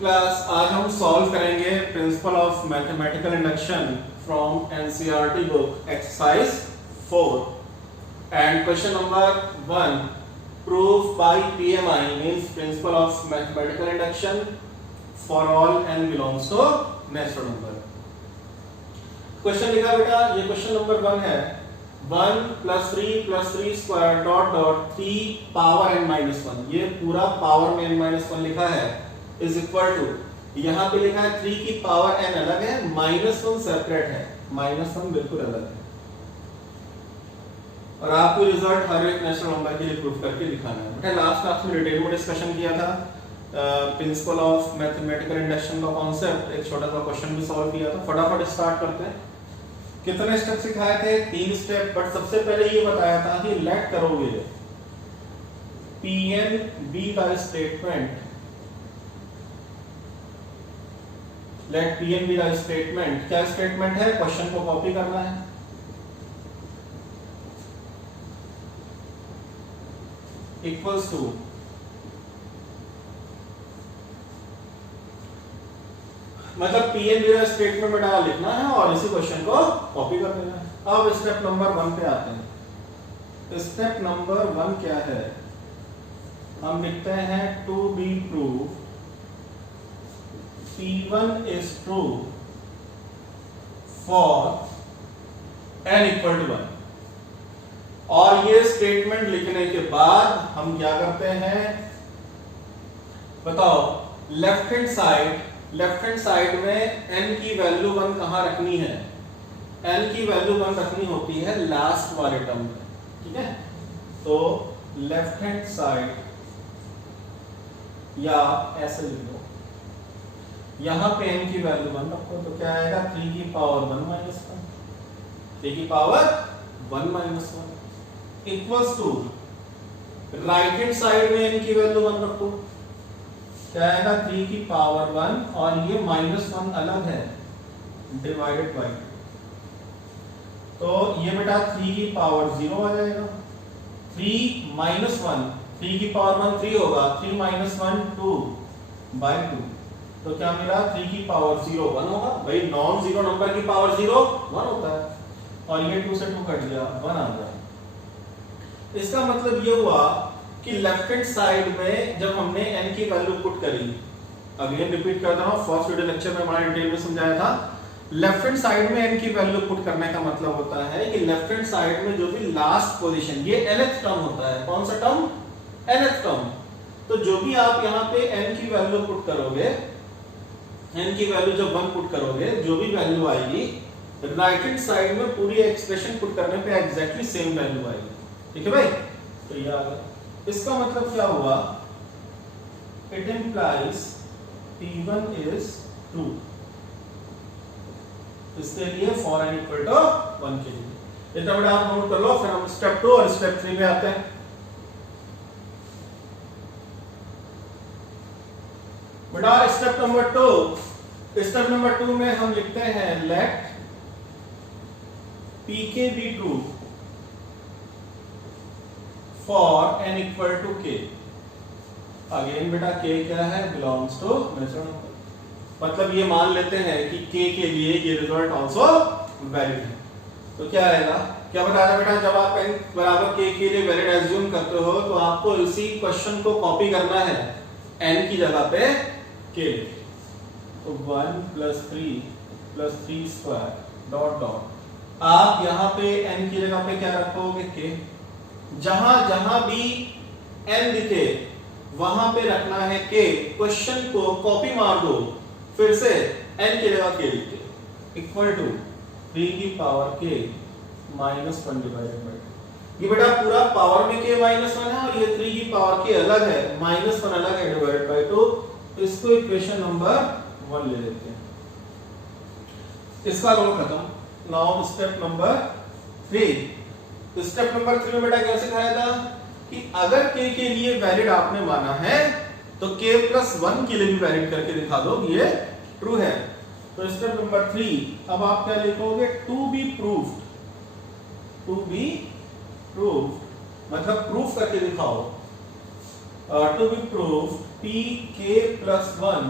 Class आज हम solve करेंगे principle of mathematical induction from NCERT book exercise 4 and question number 1 proof by PMI means principle of mathematical induction for all n belongs to natural number. Question लिखा बेटा, ये question number 1 है 1 + 3 + 3 square dot dot 3 power n - 1। ये पूरा power में n - 1 लिखा है is equal to, यहाँ पे लिखा है 3 की पावर n अलग है, -1 सेपरेट है, -1 बिल्कुल अलग है। और आपको रिजल्ट हर एक नेचुरल नंबर के लिए प्रूफ करके दिखाना है। बेटा लास्ट क्लास में डिटेल में डिस्कशन किया था प्रिंसिपल ऑफ मैथमेटिकल इंडक्शन का कॉन्सेप्ट, एक छोटा सा क्वेश्चन भी सॉल्व किया था। फटाफट स्टार्ट करते हैं। कितने स्टेप सिखाए थे? 3 स्टेप। बट सबसे पहले ये बताया था कि लेट करोगे PNB का स्टेटमेंट, लेट PNB का स्टेटमेंट क्या स्टेटमेंट है? क्वेश्चन को कॉपी करना है। इक्वल्स टू मतलब PNB का स्टेटमेंट में डाल लिखना है और इसी क्वेश्चन को कॉपी कर देना है। अब स्टेप नंबर 1 पे आते हैं। स्टेप नंबर 1 क्या है? हम लिखते हैं to be proof P1 is true for n = 1। और ये स्टेटमेंट लिखने के बाद हम क्या करते हैं बताओ? लेफ्ट हैंड साइड में n की वैल्यू 1 कहां रखनी है? n की वैल्यू 1 रखनी होती है लास्ट वाले टर्म में, ठीक है? तो लेफ्ट हैंड साइड या ऐसे लिख दो, यहां पे n की वैल्यू 1 रखो तो क्या आएगा? 3 की पावर 1 - 1, 3 की power 1 - 1 equals to right hand side में n की वैल्यू 1 रखो, क्या आएगा? 3 की पावर 1 और ये -1 अलग है, डिवाइडेड बाय, तो ये बेटा 3 की पावर 0 आ जाएगा। 3 - 1, 3 की पावर 1 3 होगा, 3 - 1 2/2, तो क्या मिला? 3 की पावर 0 1 होगा। भाई नॉन जीरो नंबर की पावर 0 1 होता है, और ये 2 से 2 कट गया, 1 आ गया। इसका मतलब ये हुआ कि लेफ्ट हैंड साइड में जब हमने n की वैल्यू पुट करी, अगेन रिपीट कर रहा हूं, फर्स्ट वीडियो लेक्चर में बड़ा डिटेल में समझाया था। लेफ्ट हैंड साइड में n की वैल्यू पुट करने का मतलब होता है कि लेफ्ट हैंड साइड में जो भी लास्ट पोजीशन, ये nth टर्म होता है। कौन सा टर्म? nth term. तो जो भी आप यहाँ पे n की वैल्यू पुट करोगे, n की वैल्यू जब 1 पुट करोगे, जो भी वैल्यू आएगी राइट हैंड साइड में पूरी एक्सप्रेशन पुट करने पे एग्जैक्टली सेम वैल्यू आएगी, ठीक है भाई? तो ये आ गया। इसका मतलब क्या हुआ? It implies P1 is true, इसके लिए फॉर n = 1 के लिए। इतना बड़ा आप नोट कर लो, फिर हम स्टेप 2 और स्टेप 3 में आते हैं। बेटा स्टेप नंबर 2 में हम लिखते हैं let Pk be true for n = k। Again बेटा k क्या है? Belongs to natural number. मतलब ये मान लेते हैं कि k के लिए ये रिजल्ट आल्सो वैलिड है। तो क्या आएगा? क्या बताया बेटा? जब आप n = k के लिए वैलिड एज्यूम करते हो तो आपको इसी क्वेश्चन को कॉपी करना है, n की जगह पे k। तो 1 + 3 + 3 स्क्वायर डॉट डॉट, आप यहाँ पे n की जगह पे क्या रखोगे? k। जहां भी n दिखे वहां पे रखना है k। क्वेश्चन को कॉपी मार दो, फिर से n की जगह k लिख के इक्वल टू 3 की पावर k -1 डिवाइडेड बाय। ये बेटा पूरा पावर में k -1 है और ये 3 की पावर k अलग है, -1 अलग है, डिवाइडेड बाय 2। इसको इक्वेशन नंबर 1 ले लेते हैं। इसका रोल खत्म। Now step number 3। Step number 3 में बेटा क्या सिखाया था कि अगर k के लिए वैलिड आपने माना है तो k + 1 के लिए भी वैलिड करके दिखा दो ये ट्रू है। तो स्टेप नंबर 3 अब आप क्या लिखोगे? टू बी प्रूफ्ड मतलब प्रूफ करके दिखाओ। To be proofed pk + 1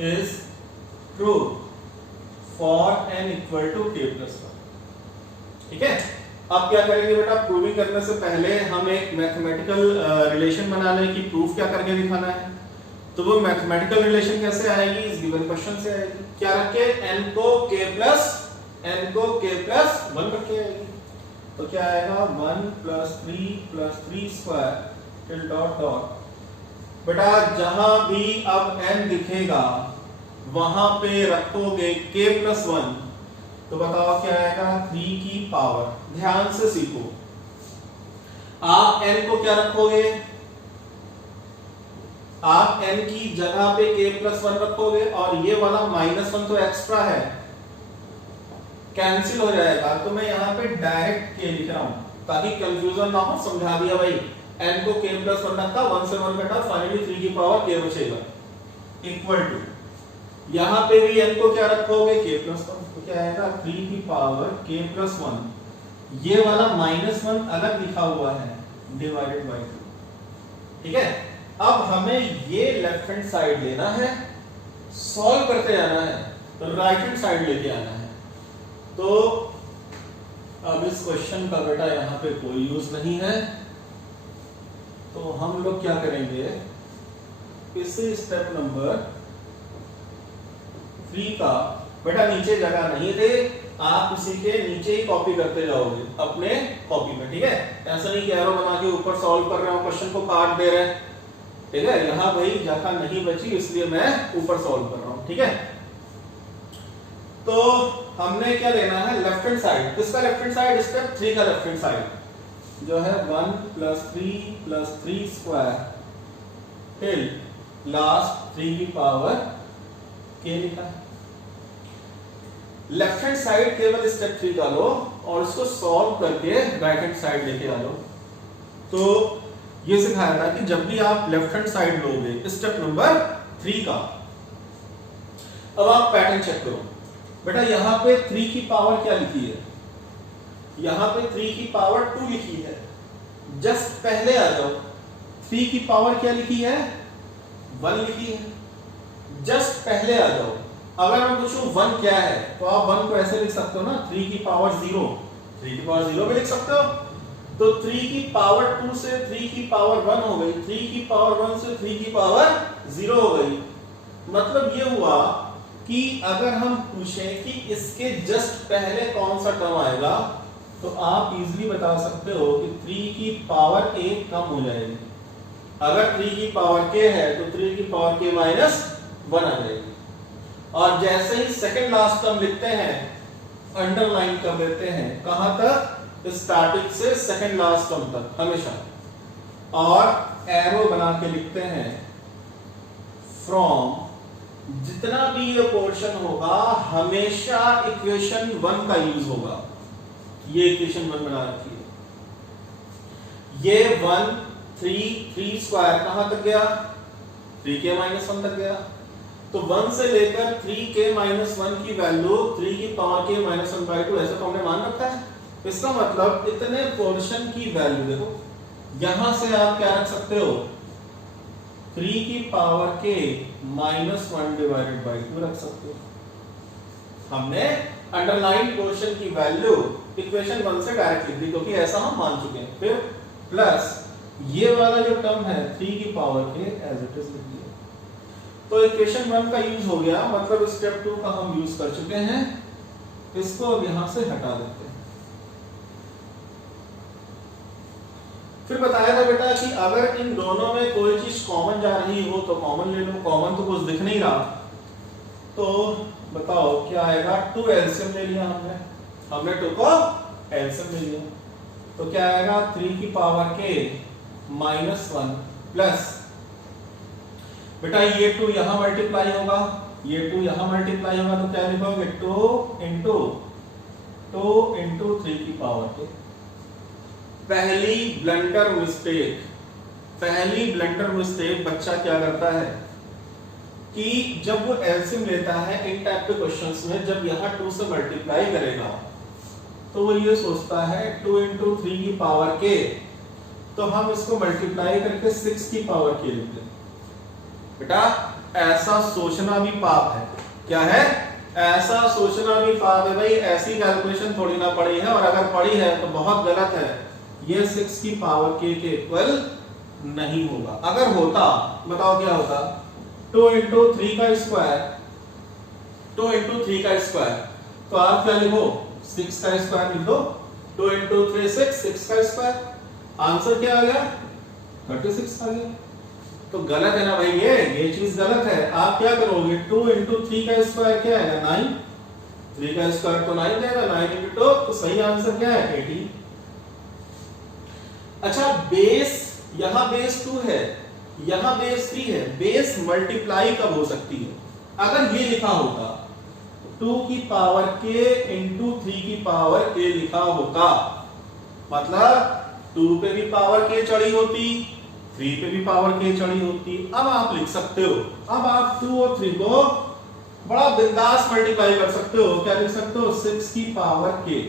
is true for n equal to k plus 1। ठीक है, अब क्या करेंगे बेटा, प्रूविंग करने से पहले हम एक मैथमेटिकल रिलेशन बना लें कि प्रूफ क्या करके दिखाना है। तो वो मैथमेटिकल रिलेशन कैसे आएगी, इस गिवन क्वेश्चन से आएगी। क्या रखे, n को k plus 1 रखे आएगी। तो क्या आएगा 1 plus 3 square till dot dot। बेटा जहां भी अब n दिखेगा वहां पे रखोगे k plus 1, तो बताओ क्या आएगा 3 की पावर। ध्यान से सीखो, आप n को क्या रखोगे, आप n की जगह पे k plus 1 रखोगे और ये वाला -1 तो एक्स्ट्रा है, कैंसिल हो जाएगा। तो मैं यहाँ पे डायरेक्ट k लिख रहा हूं ताकि कंफ्यूजन ना हो, समझा दिया भाई। n को k plus 1 रखा, 1 से 1 घटा, फाइनली 3 की पावर k बचेगा, इक्वल टू यहाँ पे भी n को क्या रखोगे k plus 1, तो क्या आएगा 3 की पावर k plus 1, ये वाला -1 अलग लिखा हुआ है, डिवाइडेड बाय 2। ठीक है, अब हमें ये लेफ्ट हैंड साइड लेना है, सॉल्व करते जाना है, तो राइट हैंड साइड लेके आना है। तो अब इस क्वेश्चन का बेटा यहाँ पे कोई यूज नहीं है, तो हम लोग क्या करेंगे, इसी स्टेप नंबर 3 का बेटा नीचे जगह नहीं थे, आप इसी के नीचे ही कॉपी करते जाओगे अपने कॉपी में। ठीक है, ऐसा नहीं कि एरो बना के ऊपर सॉल्व कर रहे हो, क्वेश्चन को काट दे रहे हैं। ठीक है, यहां भाई जगह नहीं बची इसलिए मैं ऊपर सॉल्व कर रहा हूं। ठीक है, तो हमने क्या लेना है, लेफ्ट हैंड साइड। किसका लेफ्ट हैंड साइड, स्टेप 3 का लेफ्ट हैंड साइड जो है 1 plus 3 square till लास्ट 3 की पावर k लिखा है। लेफ्ट हैंड साइड केवल स्टेप 3 का लो और उसको सॉल्व करके राइट हैंड साइड लेके आ लो। तो ये सिखाया था कि जब भी आप लेफ्ट हैंड साइड लोगे स्टेप नंबर 3 का, अब आप पैटर्न चेक करो बेटा, यहां पे 3 की पावर क्या लिखी है, यहां पे 3 की पावर 2 लिखी है। जस्ट पहले आ जाओ, 3 की पावर क्या लिखी है, 1 लिखी है। जस्ट पहले आ जाओ, अगर मैं पूछूं 1 क्या है, तो आप 1 को ऐसे लिख सकते हो ना, 3 की पावर 0, 3 की पावर 0 भी लिख सकते हो। तो 3 की पावर 2 से 3 की पावर 1 हो गई, 3 की पावर 1 से 3 की पावर 0 हो गई। मतलब ये हुआ कि अगर हम पूछें कि इसके जस्ट पहले कौन सा टर्म आएगा, तो आप इजीली बता सकते हो कि 3 की पावर a कम हो जाएगी। अगर 3 की पावर k है तो 3 की पावर k माइनस 1 आ जाएगी। और जैसे ही सेकंड लास्ट टर्म लिखते हैं, अंडरलाइन कर देते हैं, कहां तक, स्टार्टिंग से सेकंड लास्ट टर्म तक हमेशा, और एरो बना के लिखते हैं फ्रॉम। जितना भी ये पोर्शन होगा हमेशा इक्वेशन 1 का यूज होगा। ये इक्वेशन 1 बना रखी है, ये 1 3 स्क्वायर कहां तक गया, 3k - 1 तक गया। तो 1 से लेकर 3k - 1 की वैल्यू 3 की पावर k - 1/2 ऐसा तो हमने मान रखा है। इसका मतलब इतने पोर्शन की वैल्यू देखो, यहां से आप क्या रख सकते हो, 3 की पावर k - 1/2 रख सकते हो। हमने अंडरलाइन पोर्शन की वैल्यू इक्वेशन 1 से डायरेक्ट लिख दी क्योंकि ऐसा हम मान चुके हैं। फिर प्लस ये वाला जो टर्म है 3 की power k as it is लिख दिया। तो इक्वेशन 1 का यूज हो गया, मतलब स्टेप 2 का हम यूज कर चुके हैं। इसको अब यहां से हटा देते हैं। फिर बताया था बेटा कि अगर इन दोनों में कोई चीज कॉमन जा रही हो तो कॉमन ले लो। कॉमन तो कुछ दिख नहीं रहा, तो बताओ क्या आएगा, 2 एलसीएम ले लिया हमने 2 को एलसीएम ले लिया, तो क्या आएगा 3 की पावर k - 1 प्लस बेटा ये 2 यहां मल्टीप्लाई होगा, ये 2 यहां मल्टीप्लाई होगा, तो क्या लिखोगे 2 into 3 की पावर k। पहली ब्लंडर मिस्टेक बच्चा क्या करता है कि जब वो एलसीएम लेता है इन टाइप के क्वेश्चंस में, जब यहां 2 से मल्टीप्लाई करेगा तो वो ये सोचता है 2 into 3 की पावर k, तो हम इसको मल्टीप्लाई करके 6 की पावर k लिखते हैं। बेटा ऐसा सोचना भी पाप है। क्या है? ऐसा सोचना भी पाप है। भाई ऐसी कैलकुलेशन थोड़ी ना पड़ी है, और अगर पड़ी है तो बहुत गलत है। ये 6 की पावर k के इक्वल नहीं होगा। अगर होता, बताओ क्या होता? 2 इंटू 3 का स्क्वायर, 2 इंटू 3 का स्क्वायर, तो आप क्या लिखो? 6 का स्क्वायर लिख दो। 2 इंटू 3 6 का स्क्वायर, आंसर क्या आ गया? 36 आ गया। तो गलत है ना भाई, ये चीज गलत है। आप क्या करोगे? 2 इंटू 3 का स्क्वायर क्या है? 9। 3 का स्क्वायर तो 9 देगा, 9 इंटू 2, तो सही आंसर क्या है? 18। अच्छा, बेस, यहां बेस 2 है, यहां बेस 3 है, बेस मल्टीप्लाई कब हो सकती है? अगर ये लिखा होता 2 की पावर k इंटू 3 की पावर k लिखा होता, मतलब 2 पे भी पावर k चढ़ी होती, 3 पे भी पावर k चढ़ी होती। अब आप लिख सकते हो, अब आप 2 और 3 को बड़ा बिंदास मल्टीप्लाई कर सकते हो। क्या लिख सकते हो? 6 की पावर k।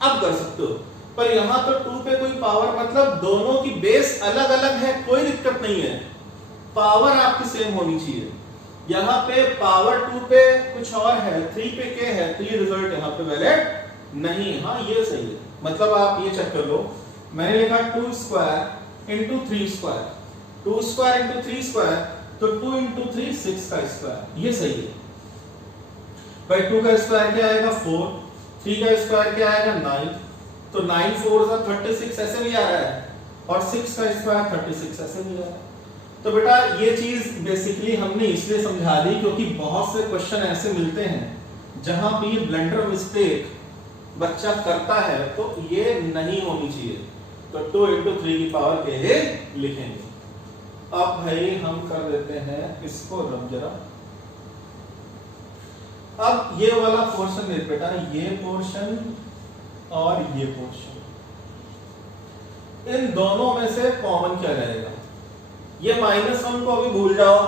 अब कर सकते हो, पर यहां तो 2 पे कोई पावर, मतलब दोनों की बेस अलग अलग है, कोई दिक्कत नहीं है, पावर आपकी सेम होनी चाहिए। यहां पे पावर 2 पे कुछ और है, 3 पे k है, तो ये रिजल्ट यहां पे वैलिड नहीं है। हाँ ये सही है, मतलब आप ये चेक कर लो, मैंने लिखा 2 square into 3 square, 2 square into 3 square, तो 2 इंटू 3 6 का स्क्वायर, ये सही है भाई। 2 का स्क्वायर क्या आएगा? 4, 3 का स्क्वायर क्या आएगा? 9, तो 9 4 36 ऐसे भी आ रहा है, और 6 का स्क्वायर 36 ऐसे भी आ रहा है। तो बेटा ये चीज बेसिकली हमने इसलिए समझा दी क्योंकि बहुत से क्वेश्चन ऐसे मिलते हैं जहां पे ब्लंडर मिस्टेक बच्चा करता है, तो ये नहीं होनी चाहिए। तो 2 इंटू 3 की पावर k लिखेंगे। अब भाई हम कर देते हैं इसको रब जरा। अब ये वाला पोर्शन देख बेटा, ये पोर्शन और ये पोर्शन, इन दोनों में से कॉमन क्या रहेगा? ये -1 को अभी भूल जाओ,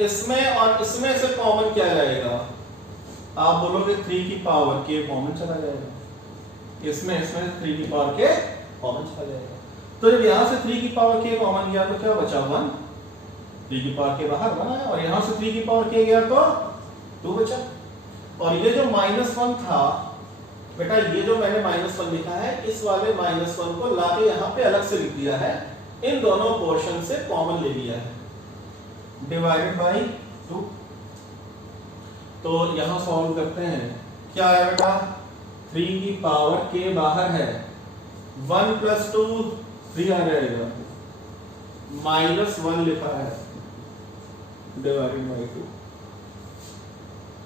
इसमें और इसमें से कॉमन क्या जाएगा? आप बोलोगे 3 की पावर k कॉमन चला जाएगा, इसमें 3 की पावर k कॉमन चला जाएगा। तो जब यहां से 3 की पावर k कॉमन गया तो क्या बचा? 1। 3 की पावर k बाहर 1 आया, और यहां से 3 की पावर k गया तो 2 बचा। और ये जो -1 था बेटा, ये जो मैंने -1 लिखा है, इस वाले -1 को लाके यहां पे अलग से लिख दिया है, इन दोनों पोर्शन से कॉमन ले लिया है, डिवाइडेड बाय 2। तो यहां सॉल्व करते हैं, क्या है बेटा? 3 की पावर k बाहर है, 1 + 2 3 आ जाएगा, -1 लिखा है, डिवाइडेड बाय 2,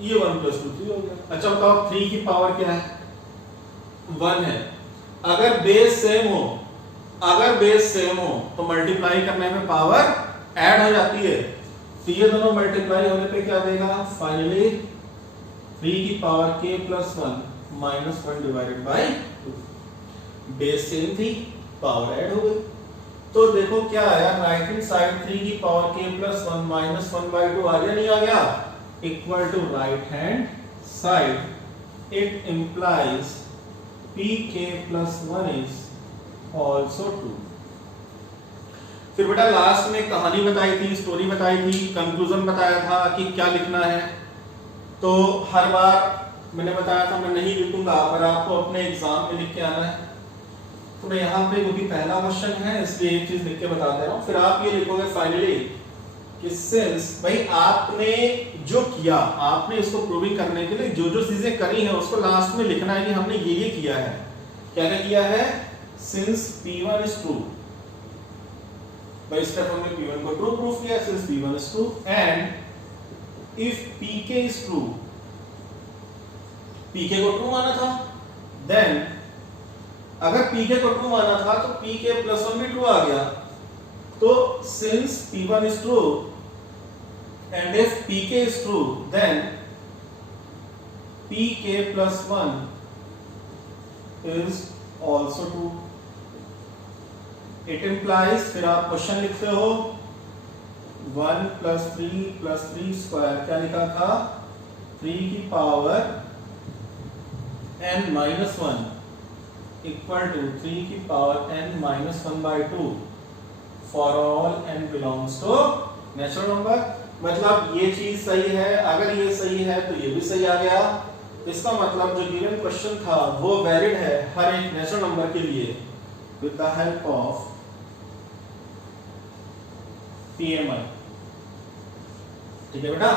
ये 1 + 2 3 हो गया। अच्छा बताओ 3 की पावर क्या है? 1 है। अगर बेस सेम हो, अगर बेस सेम हो तो मल्टीप्लाई करने में पावर ऐड हो जाती है, तो ये दोनों मल्टीप्लाई होने पे क्या देगा? फाइनली 3 की power k + 1 -1 divided by 2। Base same थी, पावर ऐड हो गई। तो देखो क्या आया, राइट हैंड साइड 3 की पावर k + 1 -1/2 आ गया, नहीं आ गया? Equal to right hand side, it implies pk + 1 is also 2। फिर बेटा लास्ट में कहानी बताई थी, स्टोरी बताई थी, कंक्लूजन बताया था कि क्या लिखना है। तो हर बार मैंने बताया था मैं नहीं लिखूंगा, पर आपको अपने एग्जाम में लिख के आना है। तो मैं यहाँ पे क्योंकि पहला क्वेश्चन है इसलिए एक चीज लिख के बता दे रहा हूँ, फिर आप ये लिखोगे फाइनली कि सिंस, भाई आपने जो किया, आपने इसको प्रूविंग करने के लिए जो जो चीजें करी हैं उसको लास्ट में लिखना है कि हमने ये किया है। क्या क्या किया है? सिंस P1 is true, भाई स्टेप 1 में P1 को ट्रू प्रूफ किया, since P1 is true, and if Pk is true, Pk को ट्रू माना था, देन अगर Pk को ट्रू माना था तो Pk + 1 भी ट्रू आ गया। तो since P1 is true and if Pk is true, then Pk + 1 is also true. It implies, फिर आप क्वेश्चन लिखते हो 1 + 3 + 3 स्क्वायर, क्या लिखा था? 3 की पावर n - 1 इक्वल टू 3 की power n - 1/2 for all n belongs to natural number. मतलब ये चीज सही है, अगर ये सही है तो ये भी सही आ गया। इसका मतलब जो गिवन क्वेश्चन था वो वैलिड है हर एक नेचुरल नंबर के लिए with the help of PMI। ठीक है बेटा,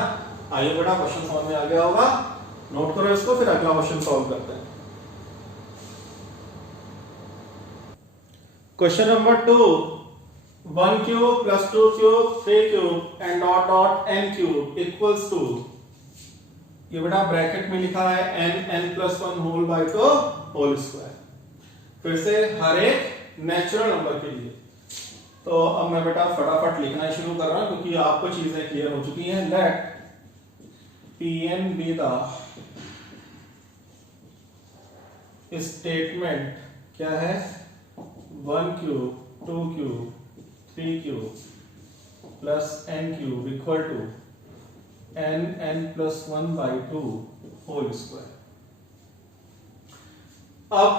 आइए बेटा क्वेश्चन समझ में आ गया होगा, नोट करो इसको, फिर अगला क्वेश्चन सॉल्व करते हैं। Question number 2, 1 cube plus 2 cube 3 cube and dot dot n cube equals to, ये बेटा ब्रैकेट में लिखा है n plus 1 whole by 2 whole square. फिर से हर एक नेचुरल नंबर के लिए। तो अब मैं बेटा फटाफट लिखना शुरू कर रहा हूं क्योंकि आपको चीजें क्लियर हो चुकी हैं। Let Pn be the statement क्या है, 1 cube 2 cube 3 cube plus n cube equal to n plus 1 by 2 whole square. अब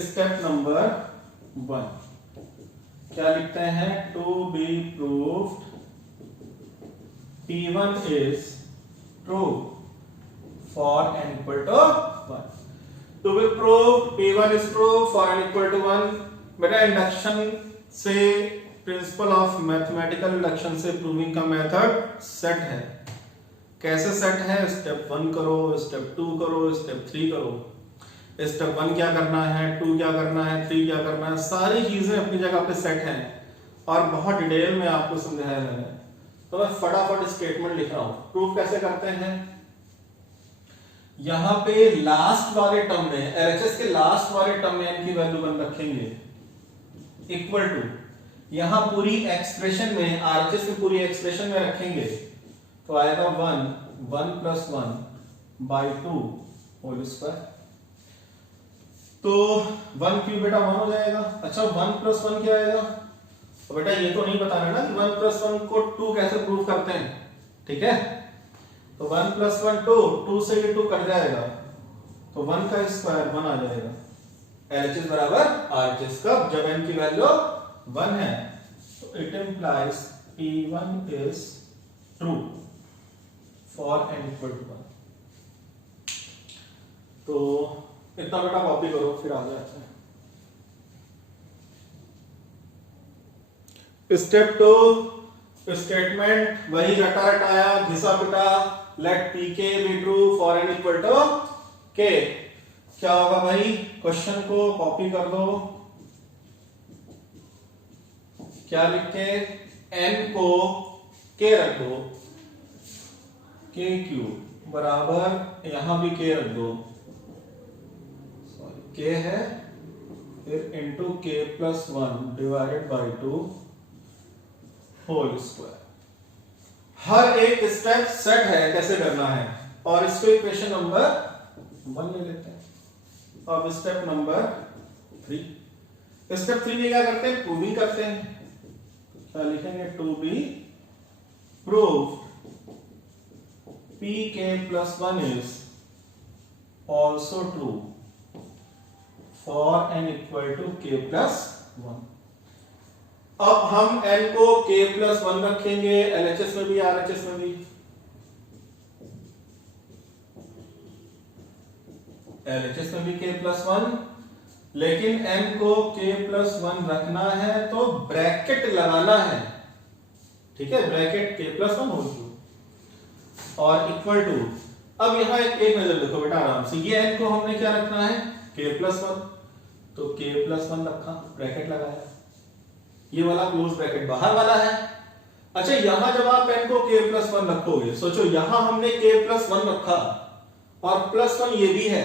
स्टेप नंबर 1 क्या लिखते हैं, to be proved P1 is true for n equal to 1। To be proved P1 is true for n equal to 1। बेटा induction से, principle of mathematical induction से proving का method set है। कैसे सेट है, स्टेप 1 करो, स्टेप 2 करो, step 3 करो। स्टेप 1 क्या करना है, 2 क्या करना है, 3 क्या करना है, सारी चीजें अपनी जगह पे सेट हैं और बहुत डिटेल में आपको समझाया है। तो मैं फटाफट स्टेटमेंट लिख रहा हूं। प्रूफ कैसे करते हैं, यहां पे लास्ट वाले टर्म में, LHS के लास्ट वाले टर्म में n की वैल्यू 1 रखेंगे इक्वल टू, यहां पूरी एक्सप्रेशन में, RHS में पूरी एक्सप्रेशन में रखेंगे तो आएगा 1 प्लस 1 बाई 2 होल स्क्वायर। तो 1 क्यूब बेटा 1 हो जाएगा। अच्छा 1 प्लस 1 क्या आएगा, तो बेटा ये तो नहीं बताना ना कि 1 प्लस 1 को 2 कैसे प्रूव करते हैं, ठीक है। तो 1 प्लस 1 2 से ये 2 कट जाएगा तो 1 का स्क्वायर 1 आ जाएगा। LHS बराबर RHS कब, जब n की वैल्यू 1 है। तो it implies P1 is true for n equal to 1। तो इतना बेटा कॉपी करो, फिर आ जाते हैं। स्टेप 2 स्टेटमेंट वही रटा रटाया घिसा पिटा, let pk be true for n equal to k। क्या होगा भाई, क्वेश्चन को कॉपी कर दो, क्या लिख के, n को k रख दो, k क्यूब बराबर यहां भी k रख दो, सॉरी k है, फिर into k plus 1 divided by 2 whole square. हर एक स्टेप सेट है कैसे करना है, और इसको इक्वेशन नंबर 1 ले लेते हैं। अब स्टेप नंबर 3, स्टेप 3 में क्या करते हैं, प्रूविंग करते हैं। क्या लिखेंगे, to be proved pk plus 1 is also true for n equal to k plus 1। अब हम n को k plus 1 रखेंगे, LHS में भी RHS में भी। LHS में भी k plus 1, लेकिन n को k plus 1 रखना है तो ब्रैकेट लगाना है, ठीक है, bracket k plus 1 whole true और इक्वल टू। अब यहां एक नजर देखो बेटा आराम से, ये n को हमने क्या रखना है, k plus 1, तो k plus 1 रखा, ब्रैकेट लगाया, ये वाला क्लोज ब्रैकेट बाहर वाला है। अच्छा यहां जब आप n को k plus 1 रखोगे, सोचो यहां हमने k plus 1 रखा और प्लस 1 ये भी है,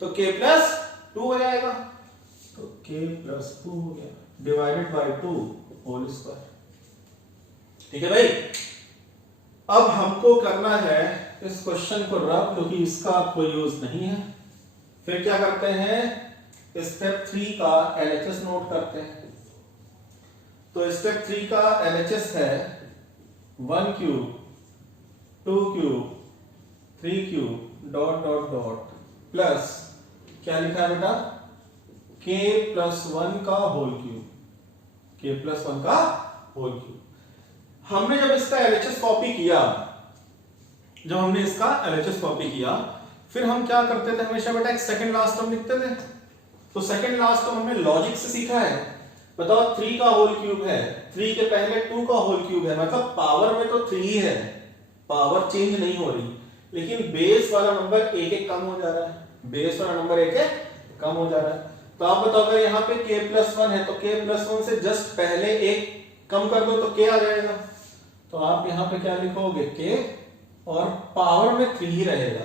तो k plus 2 हो जाएगा, तो k plus 2 हो गया डिवाइडेड बाय 2 होल स्क्वायर। ठीक है भाई, अब हमको करना है इस क्वेश्चन को रब, क्योंकि इसका कोई यूज नहीं है। फिर क्या करते हैं, स्टेप 3 का LHS नोट करते हैं। तो स्टेप 3 का LHS है 1 cube 2 cube 3 cube dot dot dot plus, क्या लिखा है बेटा, k plus 1 का होल क्यूब, k plus 1 का होल क्यूब। हमने जब इसका LHS कॉपी किया जब हमने इसका LHS कॉपी किया, फिर हम क्या करते थे हमेशा बेटा, एक सेकंड लास्ट टर्म लिखते थे। तो सेकंड लास्ट टर्म हमने लॉजिक से सीखा है। बताओ 3 का होल क्यूब है, 3 के पहले 2 का होल क्यूब है, मतलब पावर में तो 3 ही है, पावर चेंज नहीं हो रही, लेकिन बेस वाला नंबर एक एक कम हो जा रहा है, बेस वाला नंबर एक एक कम हो जा रहा है। तो आप बताओ अगर यहाँ पे k+1 है तो k+1 से जस्ट पहले एक कम कर दो तो k आ जाएगा। तो आप यहाँ पे क्या लिखोगे, k और पावर में 3 ही रहेगा,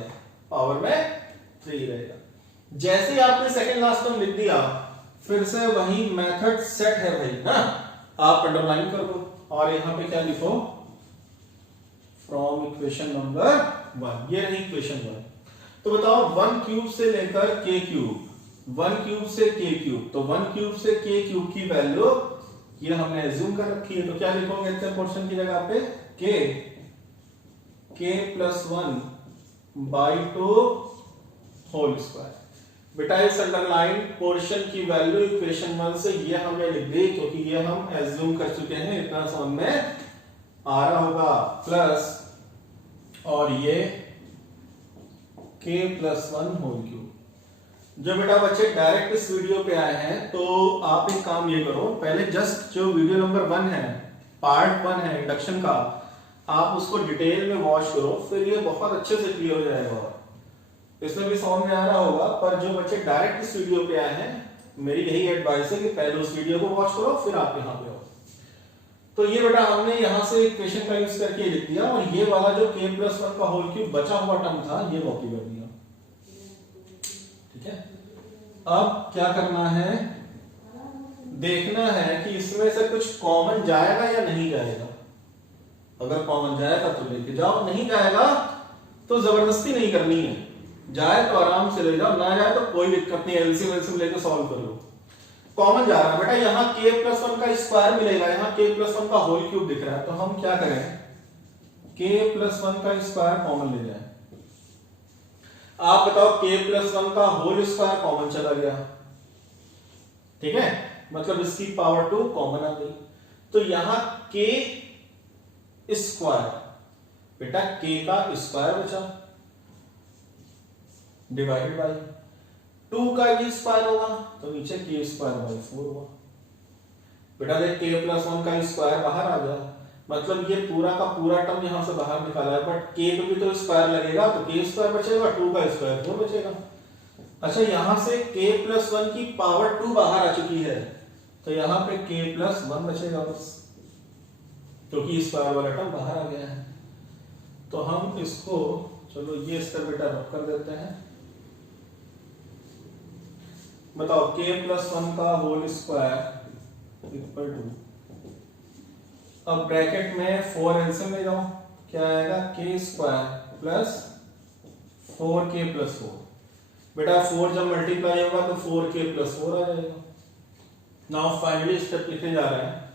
पावर में 3 रहेगा। जैसे ही आपने सेकंड लास्ट टर्म लिख दिया, फिर से वही मेथड सेट है भाई, हाँ, आप अंडरलाइन कर दो और यहाँ पे क्या लिखो, फ्रॉम इक्वेशन नंबर 1, ये रही इक्वेशन 1। तो बताओ 1 क्यूब से लेकर k क्यूब, 1 क्यूब से k क्यूब, तो 1 क्यूब से k क्यूब की वैल्यू ये हमने एज्यूम कर रखी है, तो क्या लिखोगे इतने पोर्शन की जगह पे, k+1/2 होल स्क्वायर। बेटा इस अंडरलाइन पोर्शन की वैल्यू इक्वेशन 1 से ये हमने लिख दी, क्योंकि ये हम एज्यूम कर चुके हैं, इतना समझ में आ रहा होगा, प्लस और ये k+1 होल क्यूब। जो बेटा बच्चे डायरेक्ट इस वीडियो पे आए हैं, तो आप एक काम ये करो, पहले जस्ट जो वीडियो नंबर 1 है, पार्ट 1 है इंडक्शन का, आप उसको डिटेल में वॉच करो, फिर ये बहुत अच्छे से क्लियर हो जाएगा और इसमें भी समझ में आ रहा होगा। पर जो बच्चे डायरेक्ट इस वीडियो पे आए हैं, मेरी यही एडवाइस है कि पहले उस वीडियो को वॉच करो, फिर आप यहाँ पे आओ। तो ये बेटा हमने यहाँ से इक्वेशन का यूज करके लिख दिया, और ये वाला जो k+1 का होल क्यूब बचा हुआ टर्म था, ये कॉपी कर दिया, ठीक है। अब क्या करना है, देखना है कि इसमें से कुछ कॉमन जाएगा या नहीं जाएगा। अगर कॉमन जाएगा तो लेके जाओ, नहीं जाएगा तो जबरदस्ती नहीं करनी है, जाए तो आराम से ले जाओ, ना जाए तो कोई दिक्कत नहीं, एलसीएम लेके सॉल्व कर लो। कॉमन जा रहा है बेटा, यहाँ k+1 का स्क्वायर मिलेगा, यहाँ k+1 का होल क्यूब दिख रहा है, तो हम क्या करें, k+1 का स्क्वायर कॉमन ले जाए। आप बताओ k+1 का होल स्क्वायर कॉमन चला गया, ठीक है, मतलब इसकी पावर 2 कॉमन आ गई। तो यहां k स्क्वायर, बेटा k का स्क्वायर बचा, डिवाइडेड बाय 2 का ये स्क्वायर होगा, तो नीचे k²/4 हुआ। बेटा देख k+1 का स्क्वायर बाहर आ गया, मतलब ये पूरा का पूरा टर्म यहां से बाहर निकाला है, बट k पे भी तो स्क्वायर लगेगा, तो k² बचेगा, 2 का स्क्वायर 4 बचेगा। अच्छा यहां से k+1 की पावर 2 बाहर आ चुकी है, तो यहां पे k+1 बचेगा बस, क्योंकि स्क्वायर वाला टर्म बाहर आ गया है। तो हम इसको, चलो ये इस तरह बेटा रख कर देते हैं। बताओ k+1 का होल स्क्वायर इक्वल टू, अब ब्रैकेट में 4 एलसीएम ले जाओ, क्या आएगा, k² प्लस 4k+4। बेटा 4 जब मल्टीप्लाई होगा तो 4k+4 आ जाएगा। नाउ फाइनली स्टेप लिखे जा रहा है,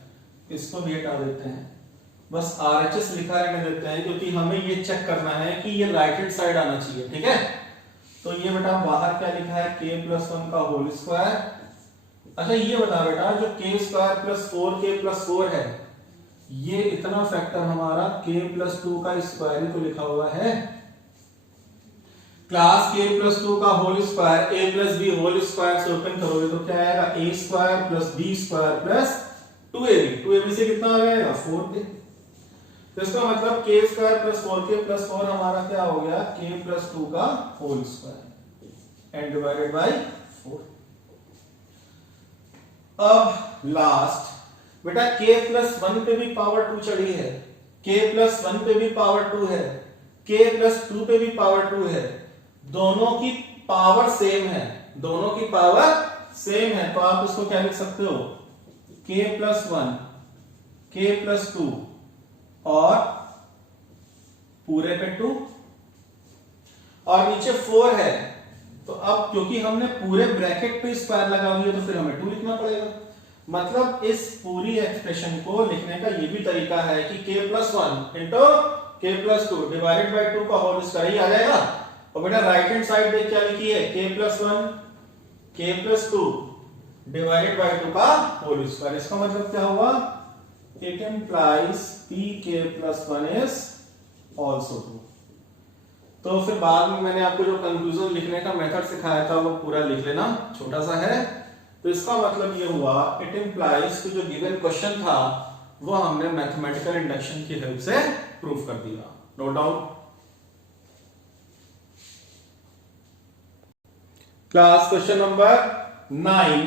इसको भी हटा देते हैं, बस RHS लिखा रहने देते हैं, क्योंकि हमें ये चेक करना है कि ये राइट हैंड साइड आना चाहिए, ठीक है। तो ये बेटा बाहर क्या लिखा है, k+1 का होल स्क्वायर। अच्छा ये बता बेटा, जो k² प्लस 4k+4 है, ये इतना फैक्टर हमारा k+2 का स्क्वायर ही तो लिखा हुआ है। क्लास k+2 का whole square a+b whole square से ओपन करोगे तो क्या आएगा, a² plus b² plus 2ab। 2ab से कितना आ जाएगा, 4k। तो इसका मतलब k² प्लस 4k+4 हमारा क्या हो गया, k+2 का whole square and divided by 4। अब लास्ट बेटा k+1 पे भी पावर 2 चढ़ी है, k+1 पे भी पावर 2 है, k+2 पे भी पावर 2 है, दोनों की पावर सेम है, दोनों की पावर सेम है। तो आप इसको क्या लिख सकते हो, k+1 k+2 और पूरे पे 2 और नीचे 4 है। तो अब क्योंकि हमने पूरे ब्रैकेट पे स्क्वायर लगा दिया, तो फिर हमें 2 लिखना पड़ेगा। मतलब इस पूरी एक्सप्रेशन को लिखने का ये भी तरीका है कि k+1 into k+2 divided by 2 का होल स्क्वायर ही आ जाएगा। और बेटा राइट हैंड साइड देख क्या लिखी है, k+1 k+2 डिवाइडेड बाय 2 का होल स्क्वायर। इसका मतलब क्या हुआ, it implies pk+1 is also 2। तो फिर बाद में मैंने आपको जो कंक्लूजन लिखने का मेथड सिखाया था वो पूरा लिख लेना, छोटा सा है। तो इसका मतलब ये हुआ, इट इंप्लाइज कि जो गिवन क्वेश्चन था वो हमने मैथमेटिकल इंडक्शन की हेल्प से प्रूव कर दिया। No doubt. Class question number 9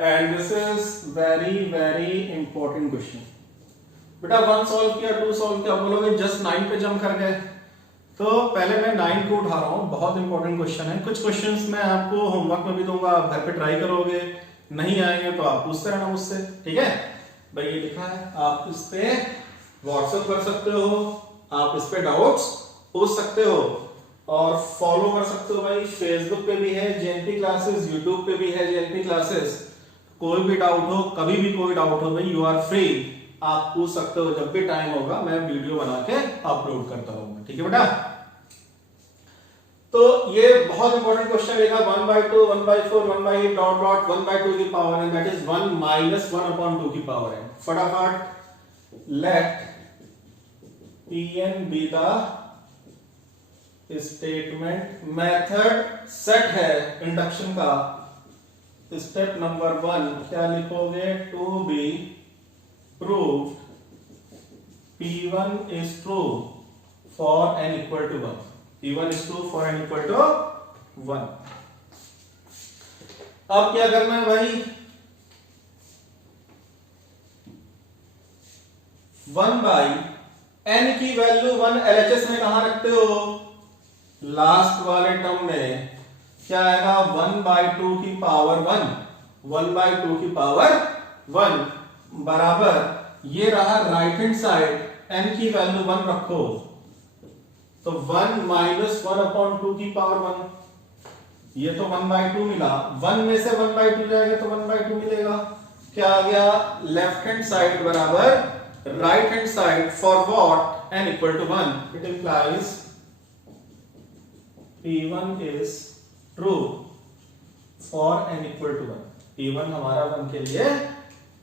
and this is very very important question. बेटा 1 सॉल्व किया, 2 सॉल्व किया, बोलोगे जस्ट 9 पे जंप कर गए। तो पहले मैं 9 को उठा रहा हूं, बहुत इंपॉर्टेंट क्वेश्चन है। कुछ क्वेश्चंस मैं आपको होमवर्क में भी दूंगा, आप घर पे ट्राई करोगे, नहीं आएंगे तो आप पूछते रहना मुझसे, ठीक है भाई। ये लिखा है, आप इस पे व्हाट्सएप कर सकते हो, आप इस पे डाउट्स पूछ सकते हो और फॉलो कर सकते हो भाई। फेसबुक पे भी है जेएनपी क्लासेस, यूट्यूब पे भी है जेएनपी क्लासेस। कोई भी डाउट हो, कभी भी कोई डाउट हो भाई, यू आर फ्री, आप पूछ सकते हो। जब भी टाइम होगा मैं वीडियो बना के अपलोड करता रहूंगा, ठीक है बेटा। तो ये बहुत इंपॉर्टेंट क्वेश्चन लिखा, 1/2, 1/4, 1/8 डॉट डॉट 1/2 की पावर है, दैट इज 1 - 1/2 की पावर है। फटाफट let Pn be the statement. Method set है इंडक्शन का। स्टेप नंबर 1 क्या लिखोगे, to be proved P1 is true for n equal to 1. P1 is true for n equal to 1. अब क्या करना है भाई, 1/n की वैल्यू 1 LHS में कहां रखते हो, लास्ट वाले टर्म में। क्या आएगा, 1/2 की पावर 1, 1/2 की पावर 1 बराबर, ये रहा राइट हैंड साइड, n की वैल्यू 1 रखो, तो 1 - 1/2 की पावर 1, ये तो 1/2 मिला, 1 में से 1/2 जाएगा तो 1/2 मिलेगा। क्या आ गया, लेफ्ट हैंड साइड बराबर right hand side for what, n equal to 1। It implies P1 is true for n equal to 1। P1 हमारा 1 के लिए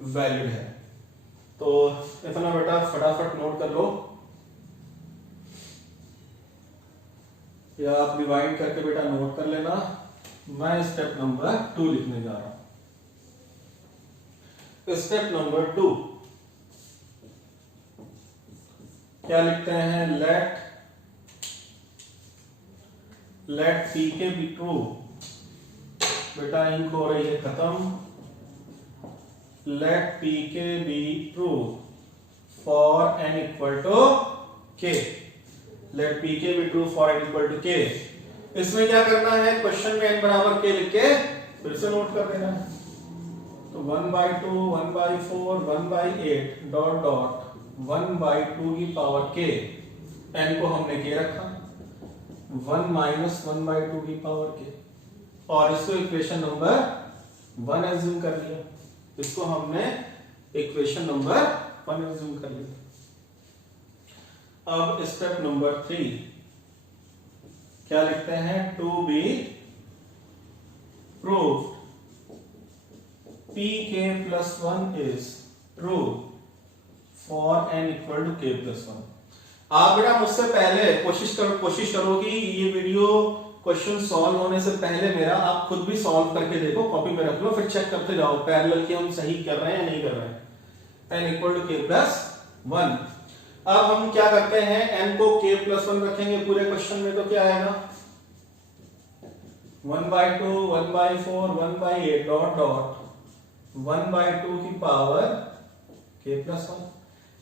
वैलिड है। तो इतना बेटा फटाफट नोट कर लो, या आप डिवाइड करके बेटा नोट कर लेना। मैं स्टेप नंबर 2 लिखने जा रहा हूं। स्टेप नंबर 2 क्या लिखते हैं, लेट पी के बी ट्रू। बेटा इंक हो रही है खत्म। let pk be true for n equal to k. let pk be true for n equal to k. इसमें क्या करना है, क्वेश्चन में n बराबर k लिख के फिर से नोट कर देना है। तो 1/2, 1/4, 1/8 डॉट डॉट 1/2 की पावर k, n को हमने k रखा, 1 - 1/2 की पावर k, और इसको इक्वेशन नंबर 1 एज्यूम कर लिया। इसको हमने इक्वेशन नंबर 1 एज्यूम कर लिया। अब स्टेप नंबर 3 क्या लिखते हैं, to be proved pk + 1 is true for n equal to k + 1। आप बेटा मुझसे पहले कोशिश करो कि ये वीडियो क्वेश्चन सॉल्व होने से पहले मेरा आप खुद भी सॉल्व करके देखो, कॉपी में रख लो, फिर चेक करते जाओ पैरेलल कि हम सही कर रहे हैं या नहीं कर रहे हैं। n equal to k + 1। अब हम क्या करते हैं, n को k + 1 रखेंगे पूरे क्वेश्चन में, तो क्या आएगा, 1/2, 1/4, 1/8 डॉट डॉट 1/2 की पावर k + 1।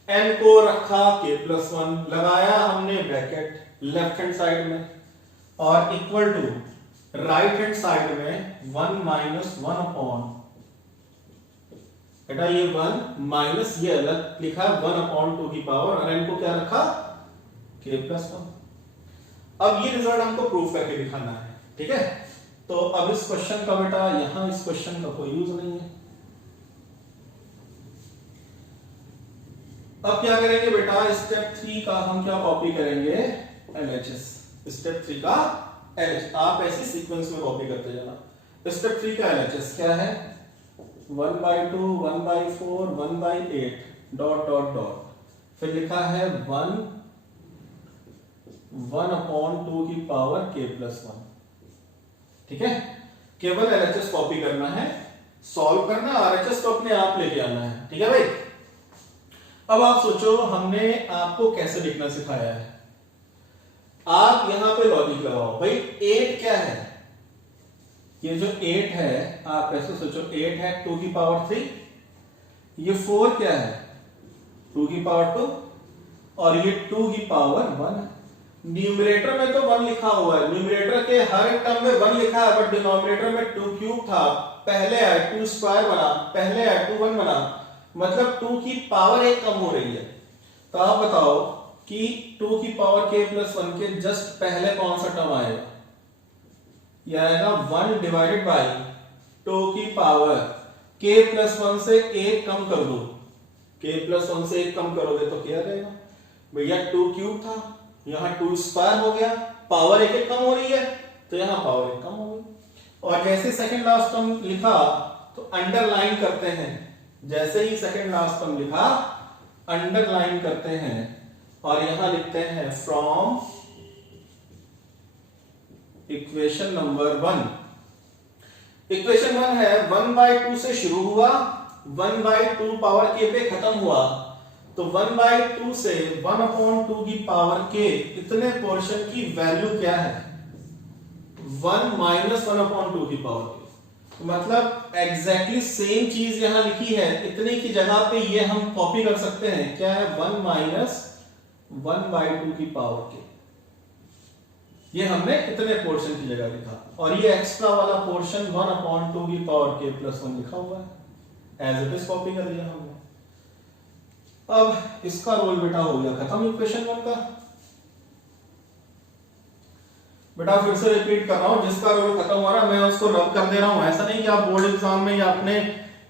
n को रखा k + 1, लगाया हमने ब्रैकेट लेफ्ट हैंड साइड में, और equal to right hand side में 1 - 1/, बेटा ये 1 माइनस ये अलग लिखा 1/2 की पावर, और n को क्या रखा, k + 1। अब ये रिजल्ट हमको प्रूफ करके दिखाना है, ठीक है। तो अब इस क्वेश्चन का बेटा यहां इस क्वेश्चन का कोई यूज नहीं है। अब क्या करेंगे बेटा, स्टेप 3 का हम क्या कॉपी करेंगे, LHS। स्टेप 3 का LHS आप ऐसे सीक्वेंस में कॉपी करते जाना। स्टेप 3 का LHS क्या है, 1/2, 1/4, 1/8 डॉट डॉट डॉट, फिर लिखा है 1 1/2 की पावर k प्लस 1। ठीक है, केवल LHS कॉपी करना है, सॉल्व करना, RHS को अपने आप लेके आना है। ठीक है भाई। अब आप सोचो हमने आपको कैसे लिखना सिखाया है। आप यहां पे लॉजिक लगाओ भाई। 8 क्या है? ये जो 8 है आप ऐसे सोचो, 8 है 2 की पावर 3। ये 4 क्या है? 2 की पावर 2 और ये 2 की पावर 1 है। न्यूमरेटर में तो 1 लिखा हुआ है, न्यूमरेटर के हर एक टर्म में 1 लिखा है, बट डिनोमिनेटर में 2 क्यूब था, पहले आया 2 स्क्वायर बना, पहले आया 2 1 बना, मतलब 2 की पावर 1 कम हो रही है। तो आप बताओ कि 2 की पावर k प्लस 1 के जस्ट पहले कौन सा टर्म आएगा? यह आएगा 1 डिवाइडेड बाई 2 की पावर k प्लस 1 से 1 कम कर दो, k प्लस 1 से 1 कम करोगे तो क्या रहेगा भैया? 2 क्यूब था, यहां 2 स्क्वायर हो गया, पावर 1 1 कम हो रही है तो यहां पावर 1 कम हो गई। और जैसे सेकंड लास्ट टर्म लिखा तो अंडरलाइन करते हैं, जैसे ही सेकंड लास्ट टर्म लिखा अंडरलाइन करते हैं और यहां लिखते हैं फ्रॉम इक्वेशन नंबर 1। इक्वेशन 1 है 1/2 से शुरू हुआ, 1/2 पावर k पे खत्म हुआ, तो 1/2 से 1/2 की पावर k इतने पोर्शन की वैल्यू क्या है? 1 माइनस 1/2 की पावर k। तो मतलब एग्जैक्टली सेम चीज यहां लिखी है, इतने की जगह पे ये हम कॉपी कर सकते हैं। क्या है? 1 माइनस 1/2 की पावर k। ये हमने इतने पोर्शन की जगह लिखा और ये एक्स्ट्रा वाला पोर्शन 1/2 की पावर k प्लस 1 लिखा हुआ है, एज इट इज कॉपी कर लिया हमने। अब इसका रोल बेटा हो गया खत्म इक्वेशन 1 का। बेटा फिर से रिपीट कर रहा हूं, जिसका रोल खत्म हो रहा है मैं उसको रब कर दे रहा हूं। ऐसा नहीं कि आप बोर्ड एग्जाम में या अपने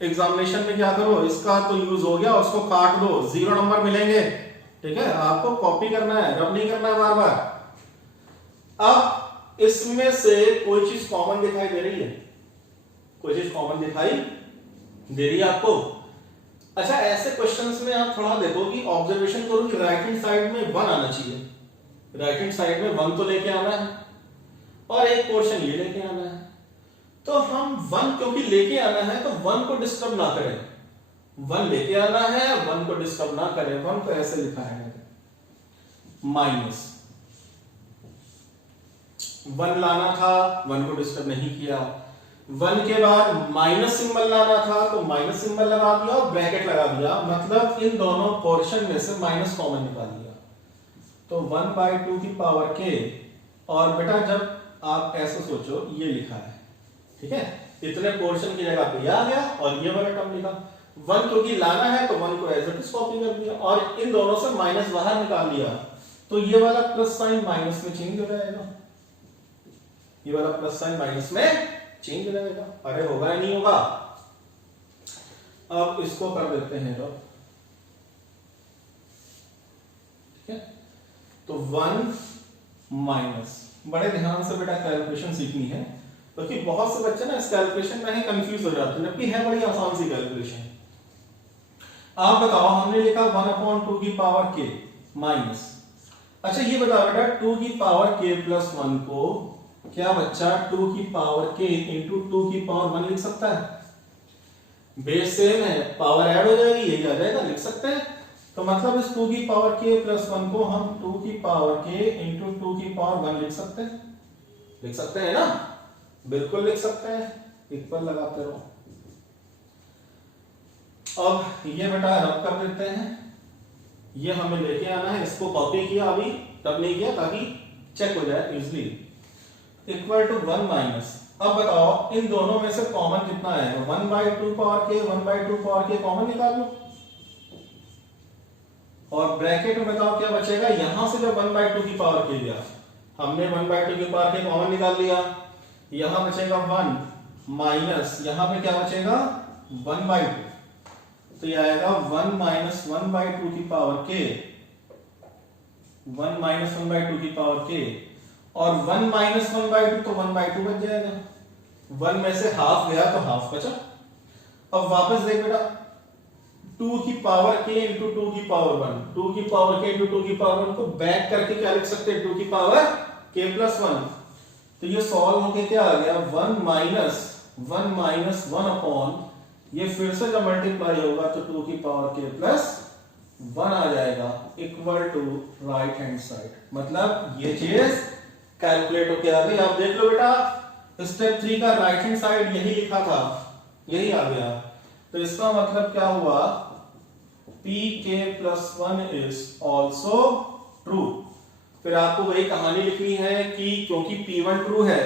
एग्जामिनेशन में क्या करो, इसका तो यूज हो गया उसको काट दो, 0 नंबर मिलेंगे। ठीक है, आपको कॉपी करना है, रब नहीं करना है बार बार। अब इसमें से कोई चीज कॉमन दिखाई दे रही है? कोई चीज कॉमन दिखाई दे रही है आपको? अच्छा, ऐसे क्वेश्चंस में आप थोड़ा देखो कि ऑब्जर्वेशन करो कि राइट हैंड साइड में 1 आना चाहिए, राइट हैंड साइड में 1 तो लेके आना है और एक पोर्शन ये लेके आना है। तो हम 1 क्योंकि लेके आना है तो 1 को डिस्टर्ब ना करें, 1 लेके आना है 1 को डिस्टर्ब ना करें। 1 को ऐसे लिखा है माइनस 1 लाना था, 1 को डिस्टर्ब नहीं किया। 1 के बाद माइनस सिंबल लाना था तो माइनस सिंबल लगा दिया और ब्रैकेट लगा दिया, मतलब इन दोनों पोर्शन में से माइनस कॉमन निकाल दिया। तो 1/2 की पावर k। और बेटा जब आप ऐसे सोचो, ये लिखा है, ठीक है, इतने पोर्शन की जगह पे आ गया और ये वाला टर्म लिखा। 1 क्योंकि लाना है तो 1 को एज इट इज कॉपी कर दिया और इन दोनों से माइनस बाहर निकाल दिया, तो ये वाला प्लस साइन माइनस में चेंज हो जाएगा, ये वाला प्लस साइन माइनस में चेंज हो जाएगा। अरे होगा या नहीं होगा? अब इसको कर देते हैं रब। ठीक है, तो 1 माइनस, बड़े ध्यान से बेटा कैलकुलेशन सीखनी है क्योंकि बहुत से बच्चे ना इस कैलकुलेशन में कंफ्यूज हो जाते हैं, जबकि है बड़ी आसान सी कैलकुलेशन। आप बताओ, हमने लिखा 1/2 की पावर k माइनस, अच्छा ये बताओ बेटा 2 की पावर k प्लस 1 को क्या बच्चा 2 की पावर k इंटू 2 की पावर 1 लिख सकता है? बेस सेम है, पावर ऐड हो जाएगी, यही आ जाएगा, लिख सकते हैं। तो मतलब इस 2 की पावर k प्लस 1 को हम 2 की पावर k इंटू 2 की पावर 1 लिख सकते हैं, लिख सकते हैं ना? बिल्कुल लिख सकते हैं, इक्वल लगाते रहो। अब ये बेटा रब कर देते हैं, ये हमें लेके आना है, इसको कॉपी किया अभी, तब नहीं किया ताकि चेक हो जाए इजिली। इक्वल टू 1 माइनस, अब बताओ इन दोनों में से कॉमन कितना है? 1/2 power k 1/2 power k common निकाल लो और ब्रैकेट में बताओ क्या बचेगा? यहां से जब 1/2 की पावर k लिया, हमने 1/2 की पावर k कॉमन निकाल लिया, यहां बचेगा 1 माइनस, यहां पे क्या बचेगा? 1/2, तो ये आएगा 1 माइनस 1/2 की पावर k, 1 माइनस 1/2 की पावर k, और 1 माइनस 1/2 तो 1/2 बच जाएगा, 1 में से हाफ गया तो हाफ बचा। अब वापस देख बेटा, 2 की पावर k इंटू 2 की पावर 1, 2 की पावर k इंटू 2 की पावर 1 को बैक करके क्या लिख सकते हैं, 2 की पावर k प्लस 1। तो ये सॉल्व होके क्या आ गया, 1 माइनस 1 अपॉन, ये फिर से जब मल्टीप्लाई होगा तो 2 की पावर k प्लस 1 आ जाएगा, equal to right hand side. मतलब ये चीज कैलकुलेट होके आ गई। आप देख लो बेटा, स्टेप 3 का राइट हैंड साइड यही लिखा था, यही आ गया। तो इसका मतलब क्या हुआ, pk plus 1 is also true. फिर आपको वही कहानी लिखनी है कि क्योंकि p1 ट्रू है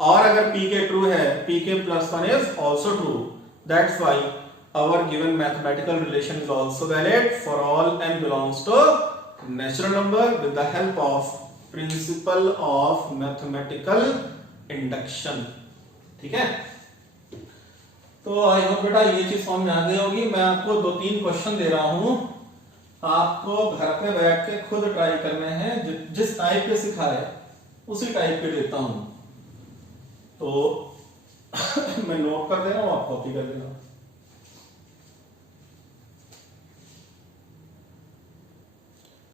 और अगर pk ट्रू है, pk plus 1 is also true, that's why our given mathematical relation is also valid for all n belongs to natural number with the help of principle of mathematical induction। ठीक है, तो I hope बेटा ये चीज समझ में आ गई होगी। मैं आपको 2-3 क्वेश्चन दे रहा हूं, आपको घर पे बैठ के खुद ट्राई करने हैं, जिस टाइप के सिखाए उसी टाइप के देता हूं। तो मैं नोट कर दे रहा हूं, आप कॉपी कर लेना।